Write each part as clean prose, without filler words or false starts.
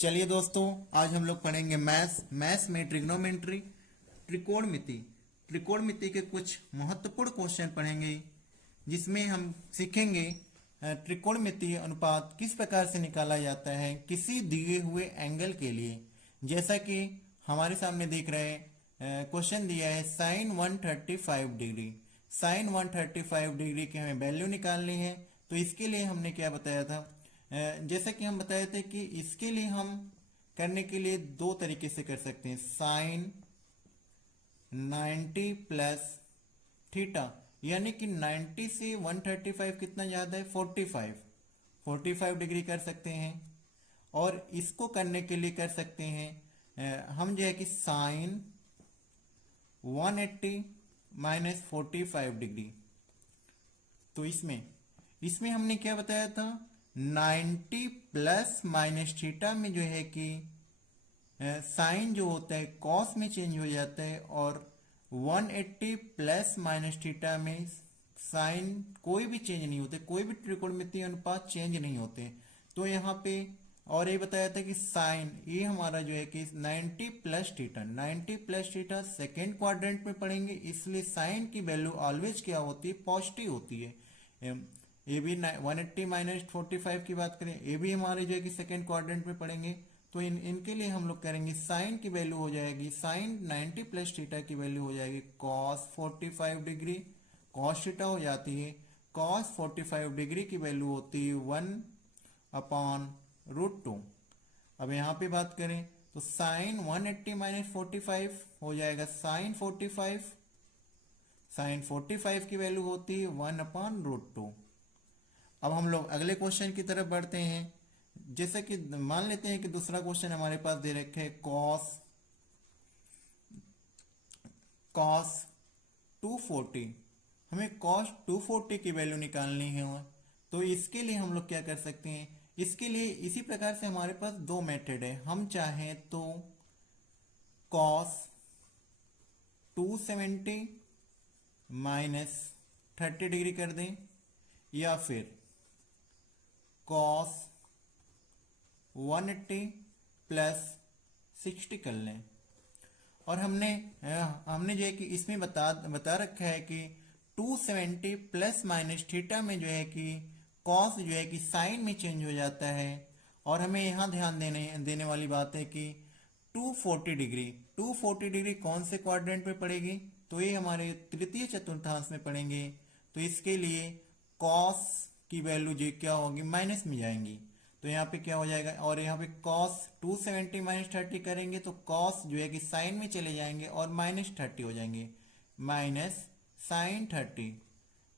चलिए दोस्तों, आज हम लोग पढ़ेंगे मैथ्स में ट्रिग्नोमेट्री, त्रिकोणमिति। त्रिकोणमिति के कुछ महत्वपूर्ण क्वेश्चन पढ़ेंगे, जिसमें हम सीखेंगे त्रिकोणमिति अनुपात किस प्रकार से निकाला जाता है किसी दिए हुए एंगल के लिए। जैसा कि हमारे सामने दिख रहे क्वेश्चन दिया है साइन 135 डिग्री। साइन 135 डिग्री की हमें वैल्यू निकालनी है। तो इसके लिए हमने क्या बताया था, जैसा कि हम बताए थे कि इसके लिए हम करने के लिए दो तरीके से कर सकते हैं। साइन 90 प्लस थीटा, यानी कि 90 से 135 कितना ज़्यादा है, 45 डिग्री कर सकते हैं। और इसको करने के लिए कर सकते हैं हम जो है कि साइन 180 माइनस 45 डिग्री। तो इसमें इसमें हमने क्या बताया था, 90 प्लस माइनस थीटा में जो है कि साइन जो होता है कॉस में चेंज हो जाता है, और 180 प्लस माइनस थीटा में साइन कोई भी चेंज नहीं होते, कोई भी त्रिकोणमितीय अनुपात चेंज नहीं होते। तो यहाँ पे और ये बताया था कि साइन ये हमारा जो है कि 90 plus theta, 90 plus theta second quadrant में पढ़ेंगे, इसलिए साइन की वैल्यू ऑलवेज क्या होती है, पॉजिटिव होती है। ये भी 180 माइनस 45 की बात करें, ये भी हमारे जो है कि सेकेंड क्वाड्रेंट में पढ़ेंगे। तो इनके लिए हम लोग करेंगे, साइन की वैल्यू हो जाएगी, साइन 90 प्लस थीटा की वैल्यू हो जाएगी कॉस 45 डिग्री। कॉस थीटा हो जाती है, कॉस 45 डिग्री की वैल्यू होती है 1/√2। अब यहाँ पे बात करें तो साइन 180 माइनस 45 हो जाएगा साइन 45। साइन 45 की वैल्यू होती है 1/√2। अब हम लोग अगले क्वेश्चन की तरफ बढ़ते हैं। जैसे कि मान लेते हैं कि दूसरा क्वेश्चन हमारे पास दे रखे है कॉस कॉस 240। हमें कॉस 240 की वैल्यू निकालनी है। तो इसके लिए हम लोग क्या कर सकते हैं, इसके लिए इसी प्रकार से हमारे पास दो मेथड है। हम चाहें तो कॉस 270 माइनस 30 डिग्री कर दें, या फिर कॉस 180 प्लस 60 कर लें। और हमने जो है कि इसमें बता रखा है कि 270 प्लस माइनस थीटा में जो है कि कॉस जो है कि साइन में चेंज हो जाता है। और हमें यहाँ ध्यान देने वाली बात है कि 240 डिग्री कौन से क्वाड्रेंट में पड़ेगी, तो ये हमारे तृतीय चतुर्थांश में पड़ेंगे। तो इसके लिए कॉस की वैल्यू जो क्या होगी, माइनस में जाएंगी। तो यहाँ पे क्या हो जाएगा, और यहाँ पे cos 270 माइनस 30 करेंगे तो cos जो है कि साइन में चले जाएंगे और माइनस 30 हो जाएंगे, माइनस साइन 30।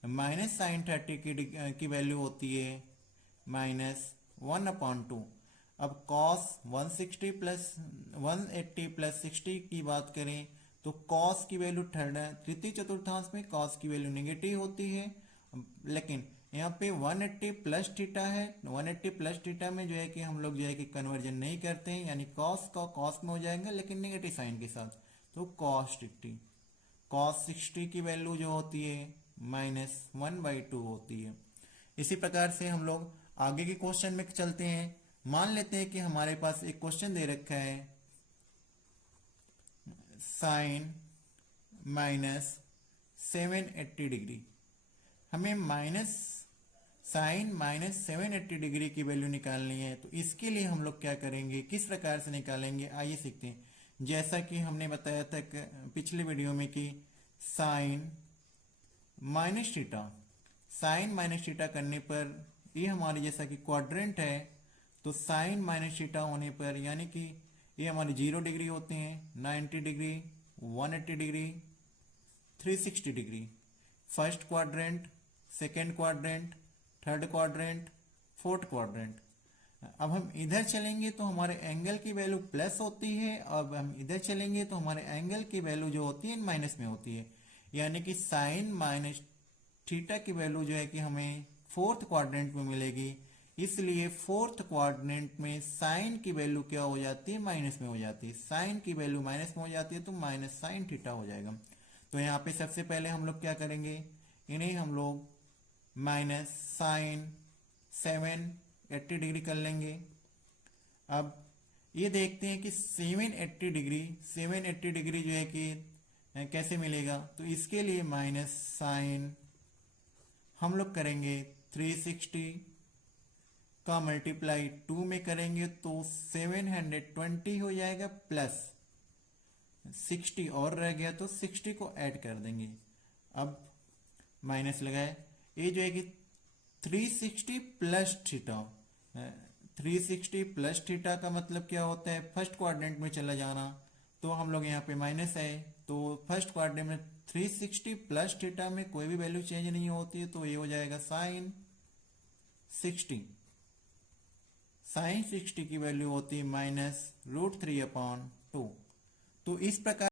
माइनस साइन 30 की वैल्यू होती है -1/2। अब cos 180 प्लस 60 की बात करें तो cos की वैल्यू तृतीय चतुर्थांश में cos की वैल्यू नेगेटिव होती है। लेकिन यहाँ पे 180 प्लस थीटा है, 180 प्लस थीटा में जो है कि हम लोग जो है कि कन्वर्जन नहीं करते हैं, यानी कॉस का कॉस में हो जाएगा लेकिन नेगेटिव साइन के साथ। तो कॉस 60 की वैल्यू जो होती है -1/2 होती है। इसी प्रकार से हम लोग आगे के क्वेश्चन में चलते हैं। मान लेते हैं कि हमारे पास एक क्वेश्चन दे रखा है साइन -780 डिग्री। हमें साइन -780 डिग्री की वैल्यू निकालनी है। तो इसके लिए हम लोग क्या करेंगे, किस प्रकार से निकालेंगे, आइए सीखते हैं। जैसा कि हमने बताया था पिछले वीडियो में कि साइन माइनस थीटा करने पर ये हमारे जैसा कि क्वाड्रेंट है, तो साइन माइनस थीटा होने पर यानी कि ये हमारे 0 डिग्री होते हैं, 90 degree, 180 degree, 360 degree. First quadrant, second quadrant, third quadrant, fourth quadrant. अब हम इधर चलेंगे तो हमारे एंगल की वैल्यू प्लस होती है, अब हम इधर चलेंगे तो हमारे एंगल की वैल्यू जो होती है माइनस में होती है। यानी कि साइन माइनस थीटा की वैल्यू जो है कि हमें फोर्थ क्वाड्रेंट में मिलेगी। इसलिए फोर्थ क्वाड्रेंट में साइन की वैल्यू क्या हो जाती है, माइनस में हो जाती है। साइन की वैल्यू माइनस में हो जाती है तो माइनस साइन थीटा हो जाएगा। तो यहाँ पे सबसे पहले हम लोग क्या करेंगे, इन्हें हम लोग -sin 780 डिग्री कर लेंगे। अब ये देखते हैं कि 780 डिग्री जो है कि कैसे मिलेगा। तो इसके लिए माइनस साइन हम लोग करेंगे 360 का मल्टीप्लाई 2 में करेंगे तो 720 हो जाएगा, प्लस 60 और रह गया तो 60 को ऐड कर देंगे। अब माइनस लगाए, ये जो है कि 360 प्लस थीटा, 360 प्लस थीटा का मतलब क्या होता है, फर्स्ट क्वाड्रेंट में चला जाना। तो हम लोग यहाँ पे माइनस है, तो फर्स्ट क्वाड्रेंट में 360 प्लस थीटा में कोई भी वैल्यू चेंज नहीं होती है, तो ये हो जाएगा साइन 60। साइन 60 की वैल्यू होती है -√3/2। तो इस प्रकार